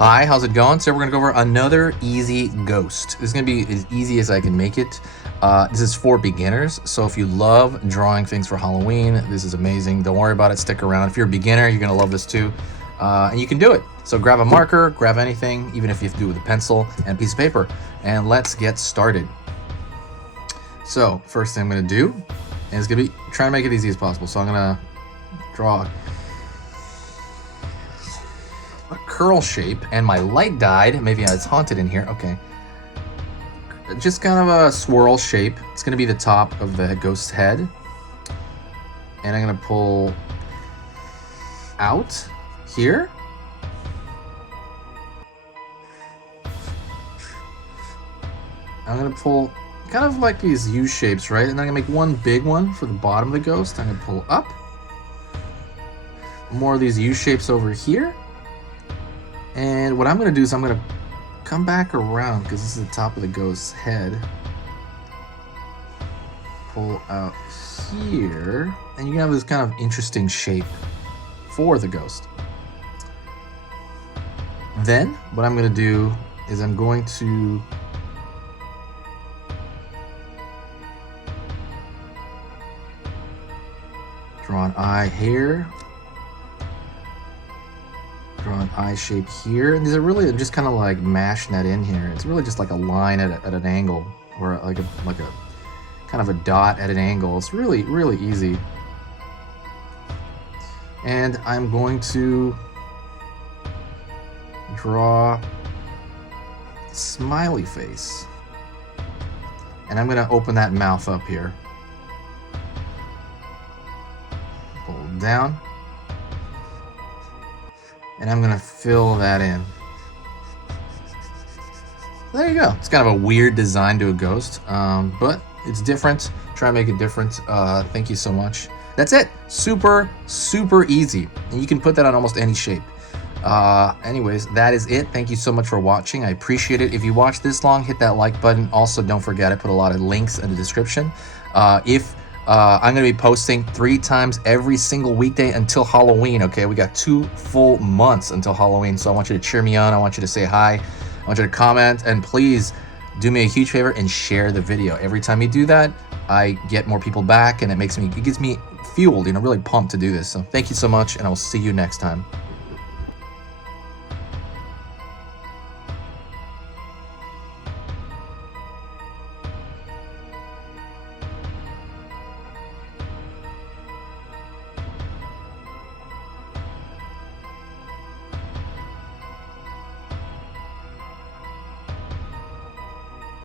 Hi, how's it going? So we're gonna go over another easy ghost. This is gonna be as easy as I can make it. This is for beginners, so if you love drawing things for Halloween, this is amazing. Don't worry about it, stick around. If you're a beginner, you're gonna love this too. And you can do it. So grab a marker, grab anything, even if you have to do it with a pencil and a piece of paper, and let's get started. So first thing I'm gonna do is gonna be try to make it easy as possible. So I'm gonna draw a curl shape, and my light died. Maybe it's haunted in here. Okay. Just kind of a swirl shape. It's going to be the top of the ghost's head. And I'm going to pull out here. I'm going to pull kind of like these U shapes, right? And I'm going to make one big one for the bottom of the ghost. I'm going to pull up. More of these U shapes over here. And what I'm going to do is I'm going to come back around, because this is the top of the ghost's head. Pull out here. And you can have this kind of interesting shape for the ghost. Then what I'm going to do is I'm going to draw an eye here. Draw an eye shape here, and these are really just kind of like mashing that in here. It's really just like a line at an angle, or like a kind of a dot at an angle. It's really easy. And I'm going to draw a smiley face, and I'm going to open that mouth up here. Pull down. And I'm gonna fill that in. There you go. It's kind of a weird design to a ghost, but it's different. Try and make it different. Thank you so much. That's it. Super easy. And you can put that on almost any shape. Anyways, that is it. Thank you so much for watching. I appreciate it. If you watched this long, hit that like button. Also, don't forget I put a lot of links in the description. I'm going to be posting 3 times every single weekday until Halloween, okay? We got 2 full months until Halloween, so I want you to cheer me on. I want you to say hi. I want you to comment, and please do me a huge favor and share the video. Every time you do that, I get more people back, and it gives me fueled, really pumped to do this. So thank you so much, and I will see you next time.